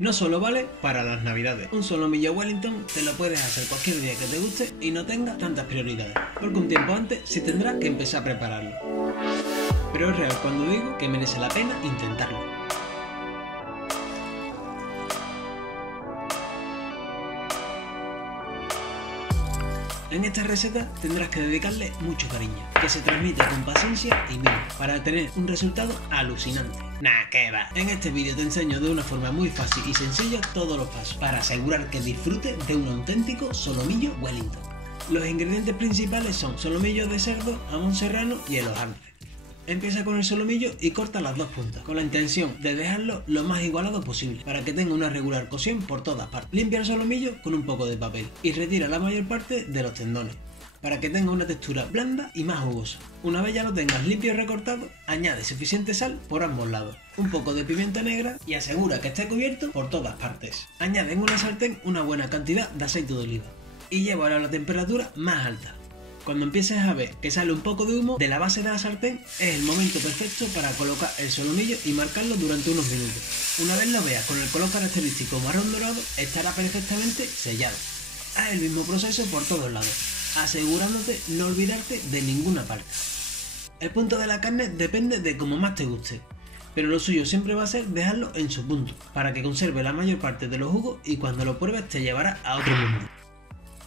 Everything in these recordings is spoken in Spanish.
No solo vale para las navidades, un solomillo Wellington te lo puedes hacer cualquier día que te guste y no tenga tantas prioridades, porque un tiempo antes sí tendrás que empezar a prepararlo. Pero es real cuando digo que merece la pena intentarlo. En esta receta tendrás que dedicarle mucho cariño, que se transmita con paciencia y mimo, para tener un resultado alucinante. Nah, que va. En este vídeo te enseño de una forma muy fácil y sencilla todos los pasos, para asegurar que disfrutes de un auténtico solomillo Wellington. Los ingredientes principales son solomillo de cerdo, jamón serrano y el hojaldre. Empieza con el solomillo y corta las dos puntas, con la intención de dejarlo lo más igualado posible, para que tenga una regular cocción por todas partes. Limpia el solomillo con un poco de papel y retira la mayor parte de los tendones, para que tenga una textura blanda y más jugosa. Una vez ya lo tengas limpio y recortado, añade suficiente sal por ambos lados, un poco de pimienta negra y asegura que esté cubierto por todas partes. Añade en una sartén una buena cantidad de aceite de oliva y llévalo a la temperatura más alta. Cuando empieces a ver que sale un poco de humo de la base de la sartén, es el momento perfecto para colocar el solomillo y marcarlo durante unos minutos. Una vez lo veas con el color característico marrón dorado, estará perfectamente sellado. Haz el mismo proceso por todos lados, asegurándote no olvidarte de ninguna parte. El punto de la carne depende de cómo más te guste, pero lo suyo siempre va a ser dejarlo en su punto, para que conserve la mayor parte de los jugos y cuando lo pruebes te llevará a otro mundo.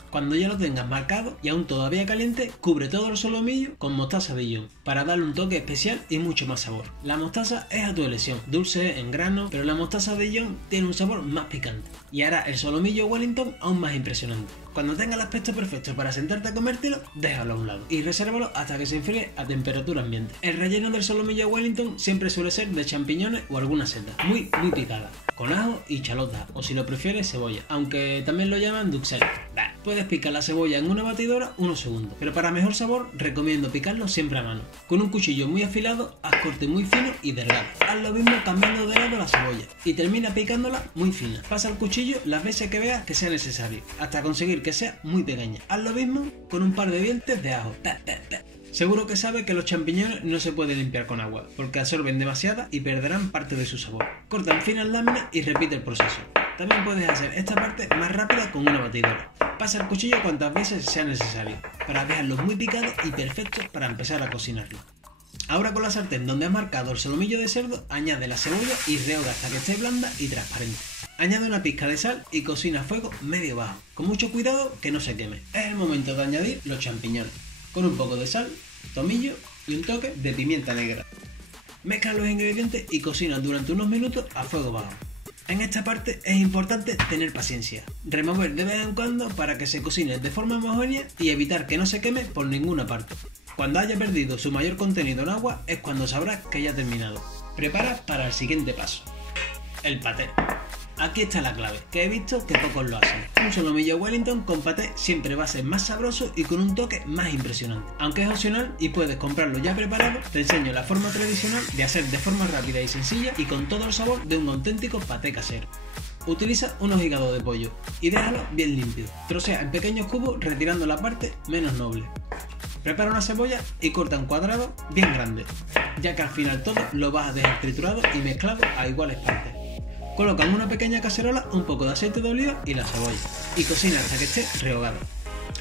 Cuando ya lo tengas marcado y aún todavía caliente, cubre todo el solomillo con mostaza Dijon para darle un toque especial y mucho más sabor. La mostaza es a tu elección, dulce, en grano, pero la mostaza Dijon tiene un sabor más picante y hará el solomillo Wellington aún más impresionante. Cuando tenga el aspecto perfecto para sentarte a comértelo, déjalo a un lado y resérvalo hasta que se enfríe a temperatura ambiente. El relleno del solomillo Wellington siempre suele ser de champiñones o alguna seta, muy picada, con ajo y chalota, o si lo prefieres cebolla, aunque también lo llaman duxelle. Puedes picar la cebolla en una batidora unos segundos, pero para mejor sabor recomiendo picarlo siempre a mano. Con un cuchillo muy afilado, haz corte muy fino y delgado. Haz lo mismo cambiando de lado la cebolla y termina picándola muy fina. Pasa el cuchillo las veces que veas que sea necesario, hasta conseguir que sea muy pequeña. Haz lo mismo con un par de dientes de ajo. Seguro que sabes que los champiñones no se pueden limpiar con agua, porque absorben demasiada y perderán parte de su sabor. Corta en finas láminas y repite el proceso. También puedes hacer esta parte más rápida con una batidora. Pasa el cuchillo cuantas veces sea necesario, para dejarlos muy picados y perfectos para empezar a cocinarlo. Ahora con la sartén donde has marcado el solomillo de cerdo, añade la cebolla y rehoga hasta que esté blanda y transparente. Añade una pizca de sal y cocina a fuego medio bajo, con mucho cuidado que no se queme. Es el momento de añadir los champiñones, con un poco de sal, tomillo y un toque de pimienta negra. Mezcla los ingredientes y cocina durante unos minutos a fuego bajo. En esta parte es importante tener paciencia, remover de vez en cuando para que se cocine de forma homogénea y evitar que no se queme por ninguna parte. Cuando haya perdido su mayor contenido en agua es cuando sabrás que ya ha terminado. Prepara para el siguiente paso: el paté. Aquí está la clave, que he visto que pocos lo hacen. Un solomillo Wellington con paté siempre va a ser más sabroso y con un toque más impresionante. Aunque es opcional y puedes comprarlo ya preparado, te enseño la forma tradicional de hacer de forma rápida y sencilla y con todo el sabor de un auténtico paté casero. Utiliza unos hígados de pollo y déjalo bien limpio. Trocea en pequeños cubos retirando la parte menos noble. Prepara una cebolla y corta en cuadrados bien grandes, ya que al final todo lo vas a dejar triturado y mezclado a iguales partes. Coloca en una pequeña cacerola un poco de aceite de oliva y la cebolla y cocina hasta que esté rehogado.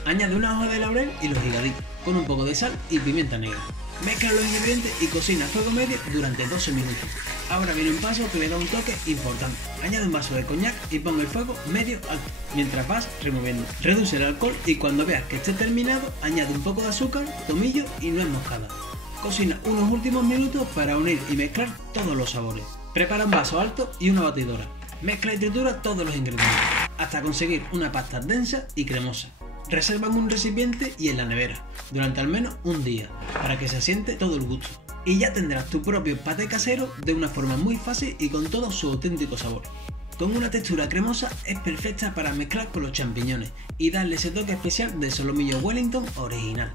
Añade una hoja de laurel y los higaditos con un poco de sal y pimienta negra. Mezcla los ingredientes y cocina a fuego medio durante 12 minutos. Ahora viene un paso que le da un toque importante. Añade un vaso de coñac y pon el fuego medio alto mientras vas removiendo. Reduce el alcohol y cuando veas que esté terminado, añade un poco de azúcar, tomillo y nuez moscada. Cocina unos últimos minutos para unir y mezclar todos los sabores. Prepara un vaso alto y una batidora. Mezcla y tritura todos los ingredientes hasta conseguir una pasta densa y cremosa. Reserva en un recipiente y en la nevera durante al menos un día para que se asiente todo el gusto. Y ya tendrás tu propio paté casero de una forma muy fácil y con todo su auténtico sabor. Con una textura cremosa es perfecta para mezclar con los champiñones y darle ese toque especial del solomillo Wellington original.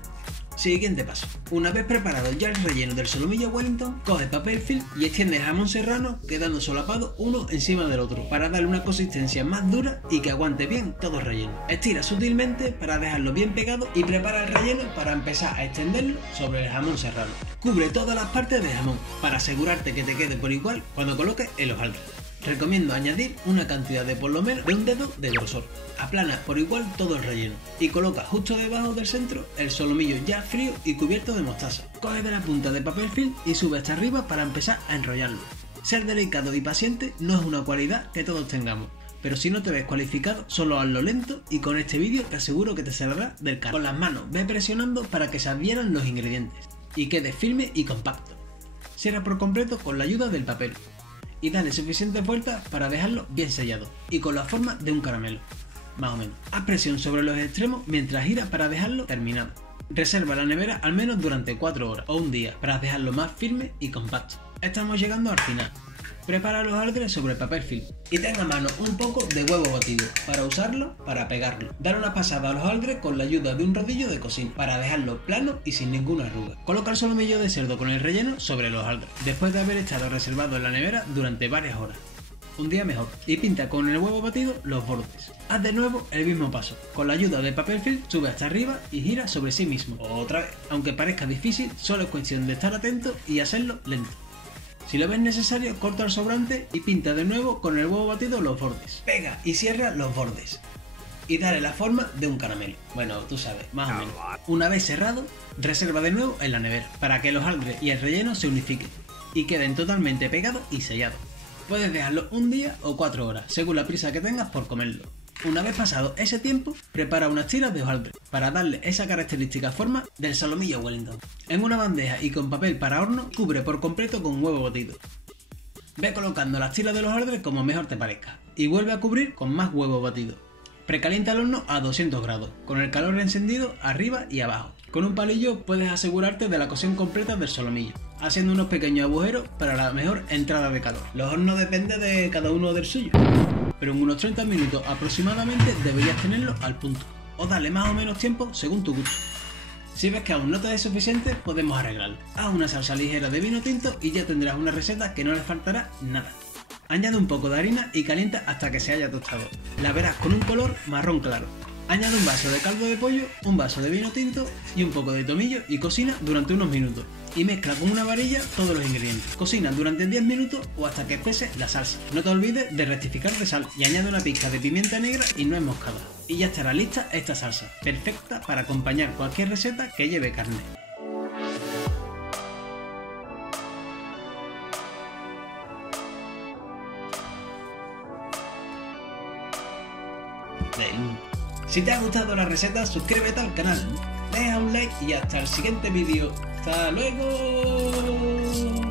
Siguiente paso: una vez preparado ya el relleno del solomillo Wellington, coge papel film y extiende el jamón serrano quedando solapado uno encima del otro para darle una consistencia más dura y que aguante bien todo el relleno. Estira sutilmente para dejarlo bien pegado y prepara el relleno para empezar a extenderlo sobre el jamón serrano. Cubre todas las partes del jamón para asegurarte que te quede por igual cuando coloques el hojaldre. Recomiendo añadir una cantidad de por lo menos de un dedo de grosor. Aplana por igual todo el relleno y coloca justo debajo del centro el solomillo ya frío y cubierto de mostaza. Coge de la punta de papel film y sube hasta arriba para empezar a enrollarlo. Ser delicado y paciente no es una cualidad que todos tengamos, pero si no te ves cualificado, solo hazlo lento y con este vídeo te aseguro que te saldrá del carro. Con las manos ve presionando para que se adhieran los ingredientes y quede firme y compacto. Cierra por completo con la ayuda del papel y dale suficiente fuerza para dejarlo bien sellado y con la forma de un caramelo, más o menos. Haz presión sobre los extremos mientras gira para dejarlo terminado. Reserva la nevera al menos durante 4 horas o un día para dejarlo más firme y compacto. Estamos llegando al final. Prepara los hojaldres sobre el papel film y tenga a mano un poco de huevo batido para usarlo para pegarlo. Dar una pasada a los hojaldres con la ayuda de un rodillo de cocina para dejarlo plano y sin ninguna arruga. Coloca el solomillo de cerdo con el relleno sobre los hojaldres después de haber estado reservado en la nevera durante varias horas. Un día mejor, y pinta con el huevo batido los bordes. Haz de nuevo el mismo paso. Con la ayuda del papel film sube hasta arriba y gira sobre sí mismo. Otra vez. Aunque parezca difícil, solo es cuestión de estar atento y hacerlo lento. Si lo ves necesario, corta el sobrante y pinta de nuevo con el huevo batido los bordes. Pega y cierra los bordes. Y dale la forma de un caramelo. Bueno, tú sabes, más o menos. Una vez cerrado, reserva de nuevo en la nevera para que los hojaldres y el relleno se unifiquen y queden totalmente pegados y sellados. Puedes dejarlo un día o 4 horas, según la prisa que tengas por comerlo. Una vez pasado ese tiempo, prepara unas tiras de hojaldre para darle esa característica forma del solomillo Wellington. En una bandeja y con papel para horno, cubre por completo con huevo batido. Ve colocando las tiras de los hojaldres como mejor te parezca y vuelve a cubrir con más huevo batido. Precalienta el horno a 200 grados, con el calor encendido arriba y abajo. Con un palillo puedes asegurarte de la cocción completa del solomillo, haciendo unos pequeños agujeros para la mejor entrada de calor. Los hornos depende de cada uno del suyo, pero en unos 30 minutos aproximadamente deberías tenerlo al punto, o darle más o menos tiempo según tu gusto. Si ves que aún no te es suficiente, podemos arreglarlo. Haz una salsa ligera de vino tinto y ya tendrás una receta que no le faltará nada. Añade un poco de harina y calienta hasta que se haya tostado. La verás con un color marrón claro. Añade un vaso de caldo de pollo, un vaso de vino tinto y un poco de tomillo y cocina durante unos minutos. Y mezcla con una varilla todos los ingredientes. Cocina durante 10 minutos o hasta que espese la salsa. No te olvides de rectificar de sal y añade una pizca de pimienta negra y nuez moscada. Y ya estará lista esta salsa, perfecta para acompañar cualquier receta que lleve carne. Si te ha gustado la receta, suscríbete al canal, deja un like y hasta el siguiente vídeo. ¡Hasta luego!